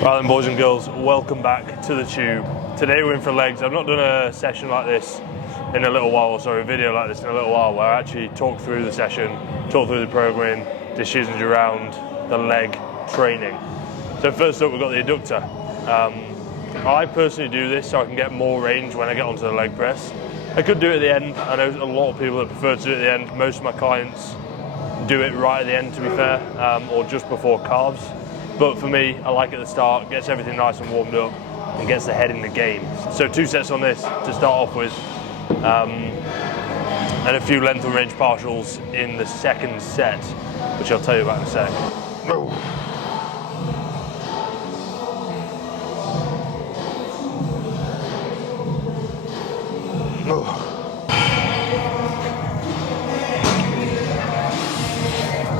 Right then, boys and girls, welcome back to the tube. Today we're in for legs. I've not done a session like this in a little while, sorry, a video like this in a little while, where I actually talk through the session, talk through the programming, decisions around the leg training. So first up, we've got the adductor. I personally do this so I can get more range when I get onto the leg press. I could do it at the end. I know a lot of people that prefer to do it at the end. Most of my clients do it right at the end, to be fair, or just before calves. But for me, I like it at the start, gets everything nice and warmed up, and gets the head in the game. So 2 sets on this to start off with, and a few length and range partials in the second set, which I'll tell you about in a sec.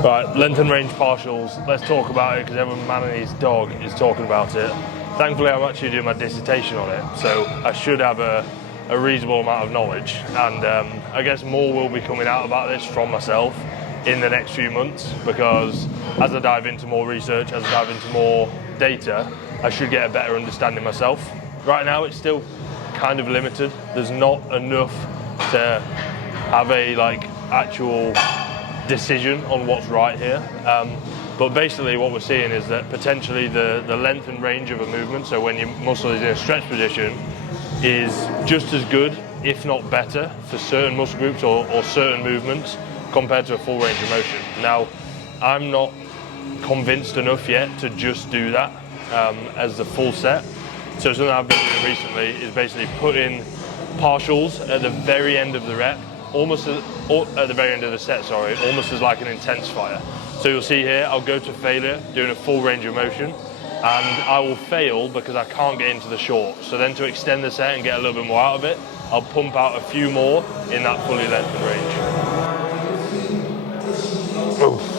Right, length and range partials, let's talk about it because every man and his dog is talking about it. Thankfully I'm actually doing my dissertation on it, so I should have a reasonable amount of knowledge, and I guess more will be coming out about this from myself in the next few months, because as I dive into more research, as I dive into more data, I should get a better understanding myself. Right now it's still kind of limited. There's not enough to have a actual decision on what's right here, but basically what we're seeing is that potentially the length and range of a movement, so when your muscle is in a stretch position, is just as good, if not better, for certain muscle groups or certain movements compared to a full range of motion. Now, I'm not convinced enough yet to just do that as the full set. So something I've been doing recently is basically putting partials at the very end of the rep, almost at the very end of the set, sorry, almost as like an intensifier. So you'll see here, I'll go to failure, doing a full range of motion, and I will fail because I can't get into the short. So then to extend the set and get a little bit more out of it, I'll pump out a few more in that fully length and range. Oh.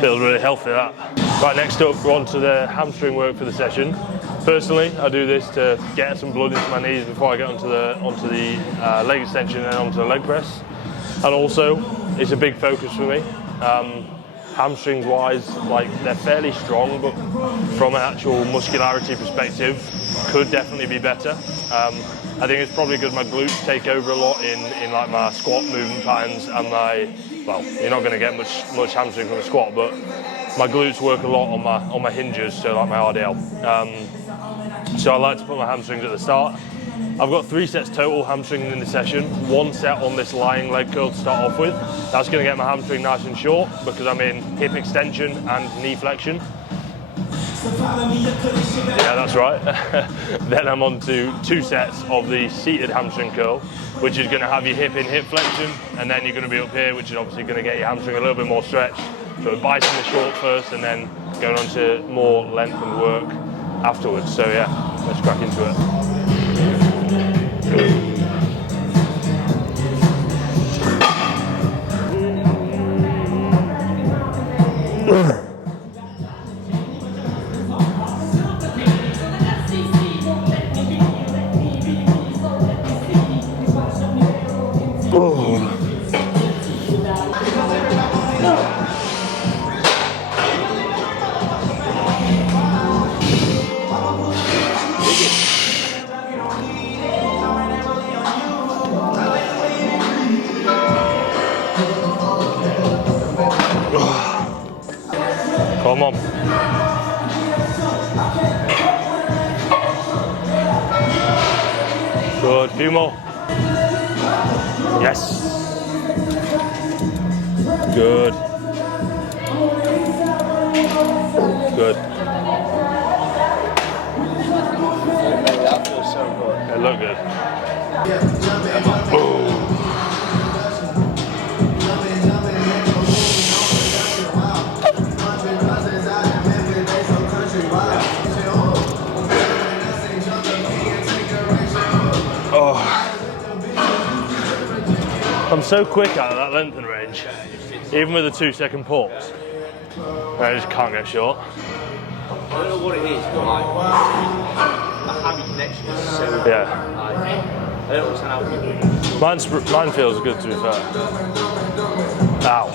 Feels really healthy, that. Right, next up, we're on to the hamstring work for the session. Personally, I do this to get some blood into my knees before I get onto the leg extension and onto the leg press. And also, it's a big focus for me. Hamstrings wise, they're fairly strong, but from an actual muscularity perspective, could definitely be better. I think it's probably because my glutes take over a lot in my squat movement patterns, and well, you're not going to get much hamstring from a squat, but my glutes work a lot on my hinges, so like my RDL. So I like to put my hamstrings at the start. I've got 3 sets total hamstring in the session. 1 set on this lying leg curl to start off with. That's going to get my hamstring nice and short because I'm in hip extension and knee flexion. Yeah, that's right. Then I'm on to 2 sets of the seated hamstring curl, which is going to have your hip in hip flexion, and then you're going to be up here, which is obviously going to get your hamstring a little bit more stretched. So we're biting the short first and then going on to more length and work afterwards. So yeah, let's crack into it. Come on. Good, few more. Yes. Good. Good. That feels so good. It looked good. Oh. Oh. I'm so quick out of that length and range, even with the 2-second pause. I just can't get short. I don't know what it is, but like, my hammy connection is so Yeah. like, I don't understand how people Mine feels good, to be fair. Ow.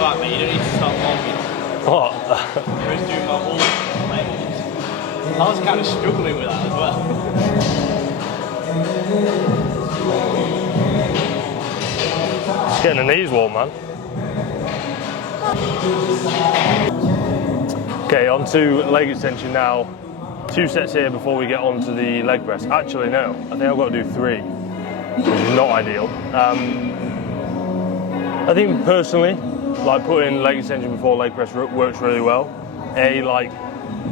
Right, mate, you don't need to start walking. What? I was doing my whole legs. I was kind of struggling with that as well. It's getting the knees warm, man. Okay, on to leg extension now. 2 sets here before we get on to the leg press. Actually, no, I think I've got to do 3, which is not ideal. I think personally, like putting leg extension before leg press works really well. Like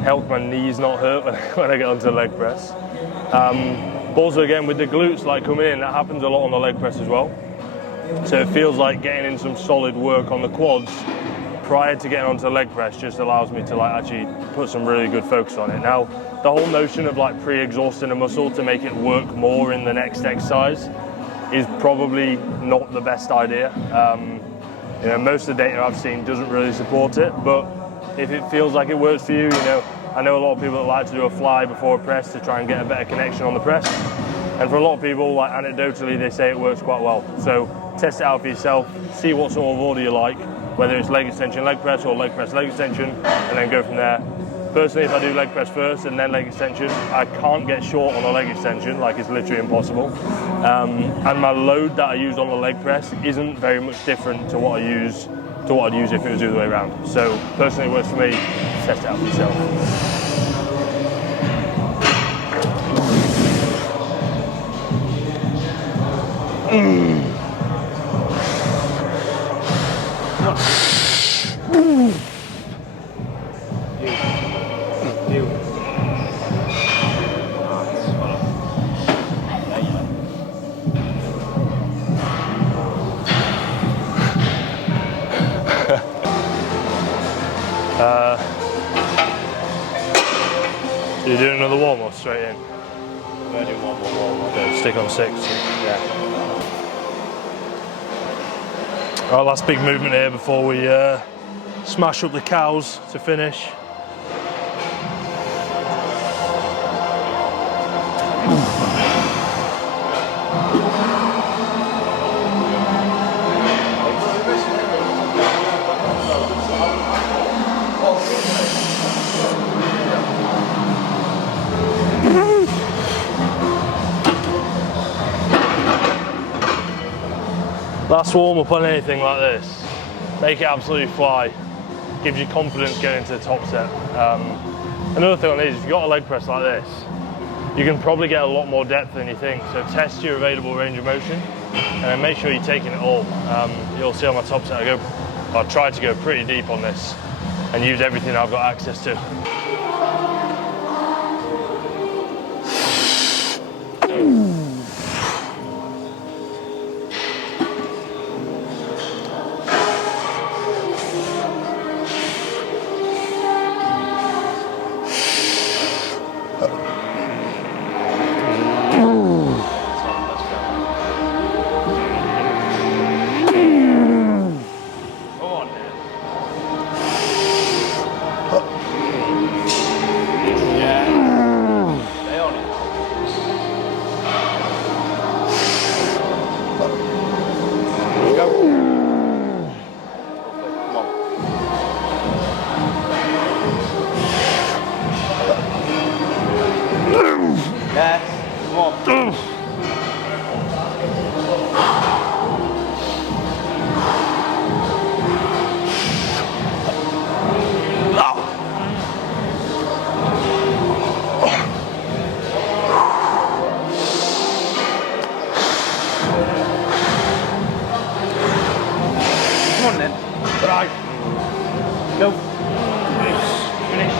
helps my knees not hurt when I get onto the leg press. But also again with the glutes like coming in, that happens a lot on the leg press as well. So it feels like getting in some solid work on the quads prior to getting onto the leg press just allows me to like actually put some really good focus on it. Now, the whole notion of like pre-exhausting a muscle to make it work more in the next exercise is probably not the best idea. You know, most of the data I've seen doesn't really support it, but if it feels like it works for you, you know, I know a lot of people that like to do a fly before a press to try and get a better connection on the press. And for a lot of people, like anecdotally, they say it works quite well. So test it out for yourself, see what sort of order you like, whether it's leg extension, leg press, or leg press, leg extension, and then go from there. Personally, if I do leg press first and then leg extension, I can't get short on a leg extension, like it's literally impossible. And my load that I use on the leg press isn't very much different to what I'd use if it was the other way around. So personally, it works for me. Test it out for yourself. So you're doing another warm or straight in? I'm going to do one more warm. Okay, stick on 6. Yeah. Our last big movement here before we smash up the cows to finish. Last warm up on anything like this, make it absolutely fly, gives you confidence getting into the top set. Another thing on these, if you've got a leg press like this, you can probably get a lot more depth than you think, so test your available range of motion and then make sure you're taking it all. You'll see on my top set I try to go pretty deep on this and use everything I've got access to. Go. Finish.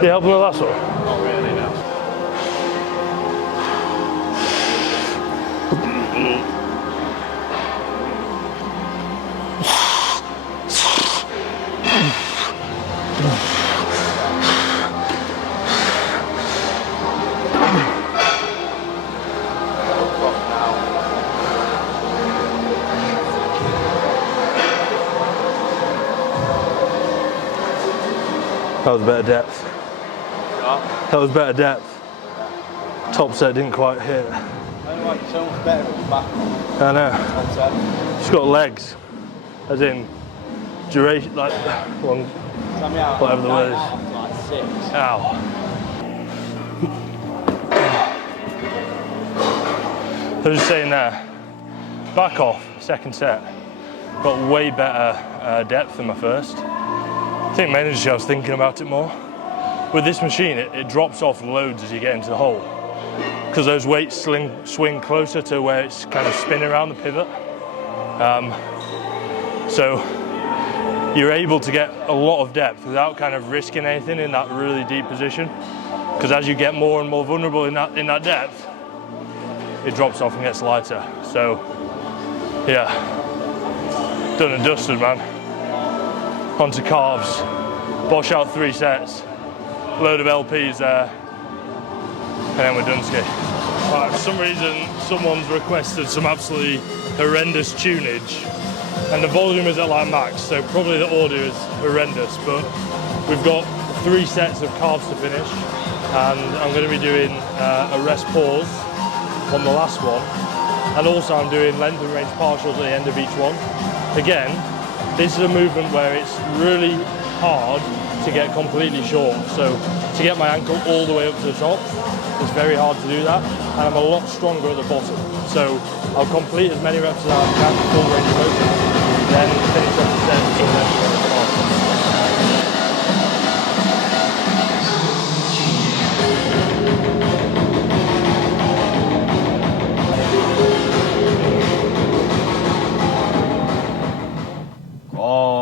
You helping with that one? Not really, no. That was better depth. Yeah. That was better depth. Top set didn't quite hit. I don't know why it's so much better with the back. I know. Top set. It's got legs, as in duration, like long. Whatever the word is. Like 6. Ow. I was just saying there, back off, second set. Got way better depth than my first. I think mainly just I was thinking about it more. With this machine, it drops off loads as you get into the hole, because those weights swing closer to where it's kind of spinning around the pivot. So you're able to get a lot of depth without kind of risking anything in that really deep position. Because as you get more and more vulnerable in that depth, it drops off and gets lighter. So yeah, done and dusted, man. Onto calves, bosh out 3 sets, load of LPs there, and then we're done ski. Right, for some reason, someone's requested some absolutely horrendous tunage, and the volume is at like max, so probably the audio is horrendous, but we've got 3 sets of calves to finish, and I'm going to be doing a rest pause on the last one, and also I'm doing length and range partials at the end of each one. Again, this is a movement where it's really hard to get completely short, so to get my ankle all the way up to the top, it's very hard to do that, and I'm a lot stronger at the bottom. So I'll complete as many reps as I can, full range of motion, then finish off the set with length and range partials.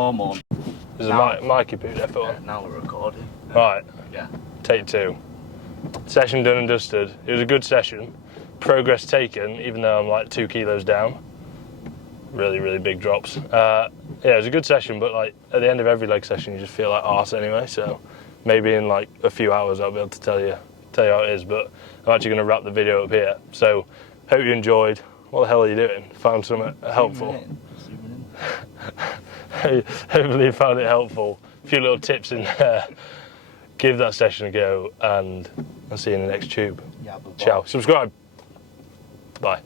Come on. This is a Mikey put effort on. Now we're recording. Right, Yeah. take 2. Session done and dusted. It was a good session. Progress taken, even though I'm like 2 kilos down. Really, really big drops. Yeah, it was a good session, but like at the end of every leg session, you just feel like arse anyway. So maybe in like a few hours, I'll be able to tell you how it is. But I'm actually going to wrap the video up here. So hope you enjoyed. What the hell are you doing? Found something helpful? Hopefully you found it helpful. A few little tips in there. Give that session a go, and I'll see you in the next tube. Yeah, Ciao. Subscribe. Bye.